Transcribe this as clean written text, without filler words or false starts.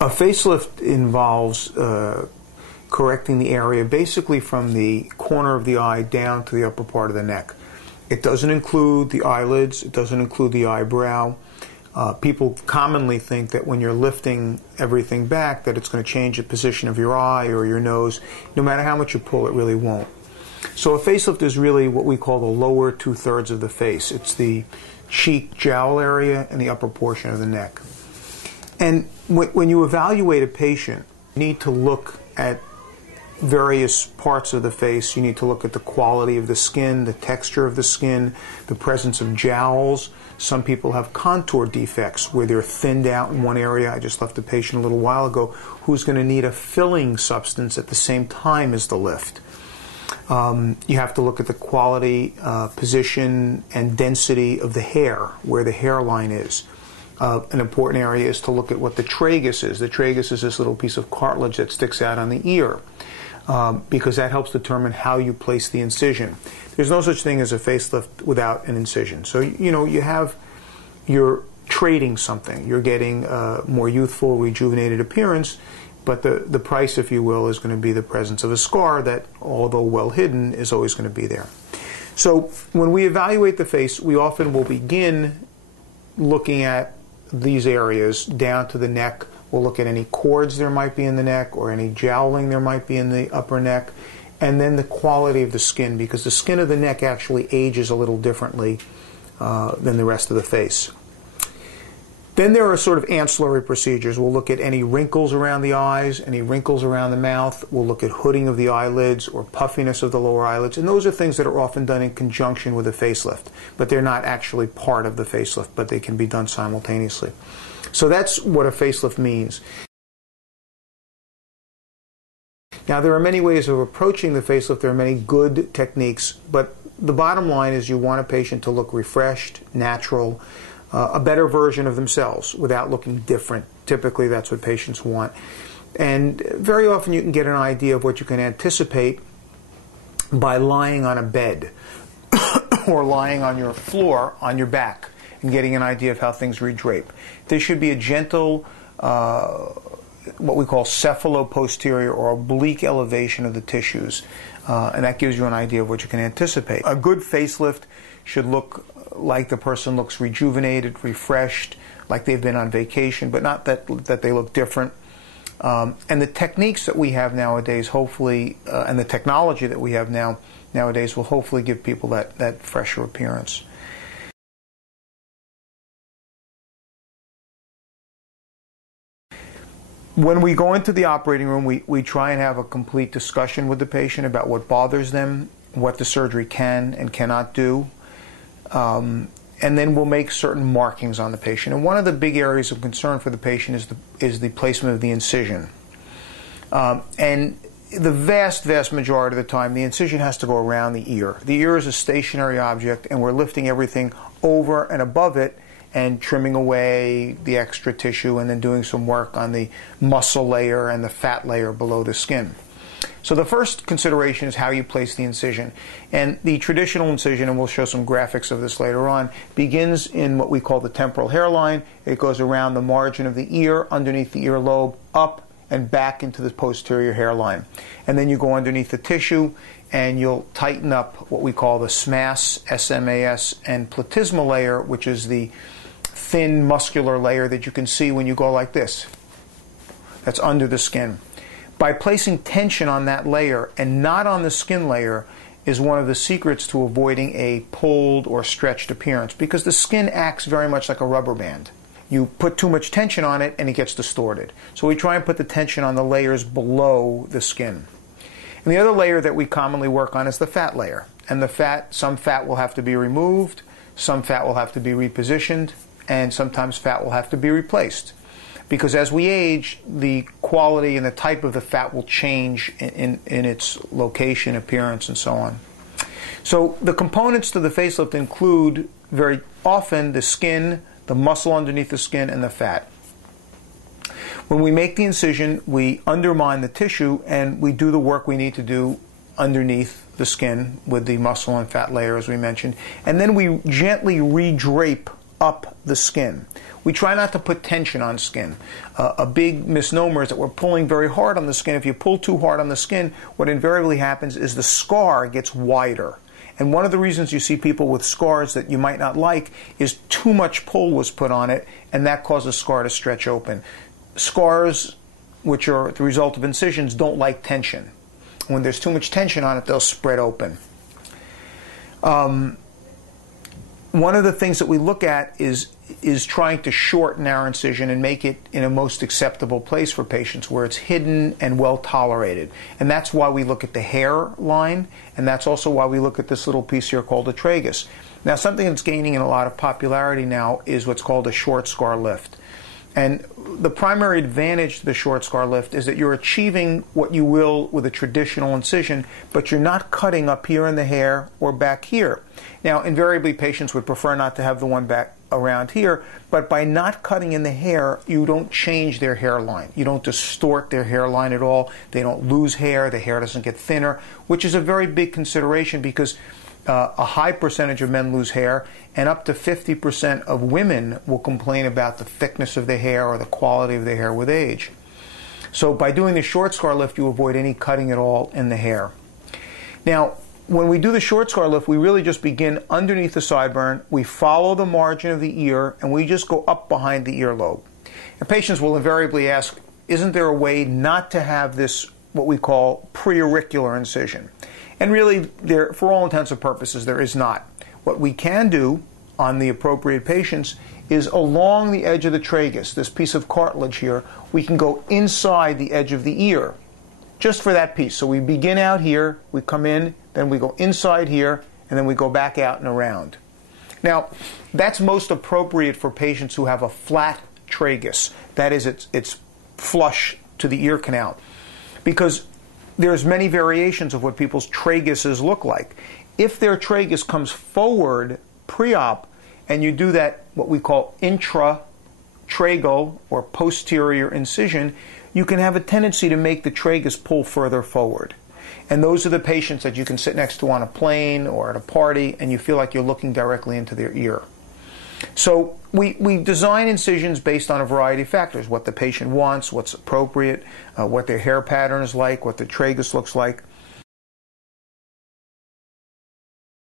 A facelift involves correcting the area basically from the corner of the eye down to the upper part of the neck. It doesn't include the eyelids, it doesn't include the eyebrow. People commonly think that when you're lifting everything back that it's going to change the position of your eye or your nose. No matter how much you pull, it really won't. So a facelift is really what we call the lower two-thirds of the face. It's the cheek jowl area and the upper portion of the neck. And when you evaluate a patient, you need to look at various parts of the face. You need to look at the quality of the skin, the texture of the skin, the presence of jowls. Some people have contour defects where they're thinned out in one area. I just left a patient a little while ago who's going to need a filling substance at the same time as the lift. You have to look at the quality, position, and density of the hair, where the hairline is. An important area is to look at what the tragus is. The tragus is this little piece of cartilage that sticks out on the ear, because that helps determine how you place the incision. There's no such thing as a facelift without an incision. So, you're trading something. You're getting a more youthful, rejuvenated appearance, but the price, if you will, is going to be the presence of a scar that, although well hidden, is always going to be there. So when we evaluate the face, we often will begin looking at these areas down to the neck. We'll look at any cords there might be in the neck or any jowling there might be in the upper neck, and then the quality of the skin, because the skin of the neck actually ages a little differently than the rest of the face. Then there are sort of ancillary procedures. We'll look at any wrinkles around the eyes, any wrinkles around the mouth. We'll look at hooding of the eyelids or puffiness of the lower eyelids. And those are things that are often done in conjunction with a facelift. But they're not actually part of the facelift, but they can be done simultaneously. So that's what a facelift means. Now, there are many ways of approaching the facelift. There are many good techniques. But the bottom line is you want a patient to look refreshed, natural, a better version of themselves without looking different. Typically, that's what patients want. And very often you can get an idea of what you can anticipate by lying on a bed or lying on your floor on your back and getting an idea of how things redrape. There should be a gentle, what we call cephaloposterior or oblique elevation of the tissues, and that gives you an idea of what you can anticipate. A good facelift should look like the person looks rejuvenated, refreshed, like they've been on vacation, but not that they look different. And the techniques that we have nowadays, hopefully, and the technology that we have nowadays will hopefully give people that fresher appearance. When we go into the operating room, we try and have a complete discussion with the patient about what bothers them, what the surgery can and cannot do. And then we'll make certain markings on the patient. And one of the big areas of concern for the patient is the placement of the incision. And the vast majority of the time, the incision has to go around the ear. The ear is a stationary object, and we're lifting everything over and above it and trimming away the extra tissue and then doing some work on the muscle layer and the fat layer below the skin. So the first consideration is how you place the incision. And the traditional incision, and we'll show some graphics of this later on, begins in what we call the temporal hairline. It goes around the margin of the ear, underneath the earlobe, up and back into the posterior hairline. And then you go underneath the tissue and you'll tighten up what we call the SMAS, S-M-A-S, and platysmal layer, which is the thin muscular layer that you can see when you go like this. That's under the skin. By placing tension on that layer and not on the skin layer is one of the secrets to avoiding a pulled or stretched appearance, because the skin acts very much like a rubber band. You put too much tension on it and it gets distorted. So we try and put the tension on the layers below the skin. And the other layer that we commonly work on is the fat layer. And the fat, some fat will have to be removed, some fat will have to be repositioned, and sometimes fat will have to be replaced. Because as we age, the quality and the type of the fat will change in its location, appearance, and so on. So the components to the facelift include very often the skin, the muscle underneath the skin, and the fat. When we make the incision, we undermine the tissue and we do the work we need to do underneath the skin with the muscle and fat layer, as we mentioned. And then we gently redrape up the skin. We try not to put tension on skin. A big misnomer is that we're pulling very hard on the skin. If you pull too hard on the skin, what invariably happens is the scar gets wider. And one of the reasons you see people with scars that you might not like is too much pull was put on it, and that causes scar to stretch open. Scars, which are the result of incisions, don't like tension. When there's too much tension on it, they'll spread open. One of the things that we look at is trying to shorten our incision and make it in a most acceptable place for patients where it's hidden and well tolerated. And that's why we look at the hairline, and that's also why we look at this little piece here called the tragus. Now, something that's gaining in a lot of popularity now is what's called a short scar lift. And the primary advantage to the short scar lift is that you're achieving what you will with a traditional incision, but you're not cutting up here in the hair or back here. Now, invariably, patients would prefer not to have the one back around here, but by not cutting in the hair, you don't change their hairline. You don't distort their hairline at all. They don't lose hair. The hair doesn't get thinner, which is a very big consideration because a high percentage of men lose hair, and up to 50% of women will complain about the thickness of the hair or the quality of the hair with age. So by doing the short scar lift, you avoid any cutting at all in the hair. Now, when we do the short scar lift, we really just begin underneath the sideburn. We follow the margin of the ear, and we just go up behind the earlobe. And patients will invariably ask, isn't there a way not to have this, what we call preauricular incision? And really, for all intents and purposes, there is not. What we can do on the appropriate patients is along the edge of the tragus, this piece of cartilage here, we can go inside the edge of the ear, just for that piece. So we begin out here, we come in, then we go inside here, and then we go back out and around. Now, that's most appropriate for patients who have a flat tragus. That is, it's flush to the ear canal. Because there's many variations of what people's traguses look like. If their tragus comes forward pre-op, and you do that, what we call intratragal or posterior incision, you can have a tendency to make the tragus pull further forward. And those are the patients that you can sit next to on a plane or at a party, and you feel like you're looking directly into their ear. So we design incisions based on a variety of factors: what the patient wants, what's appropriate, what their hair pattern is like, what the tragus looks like.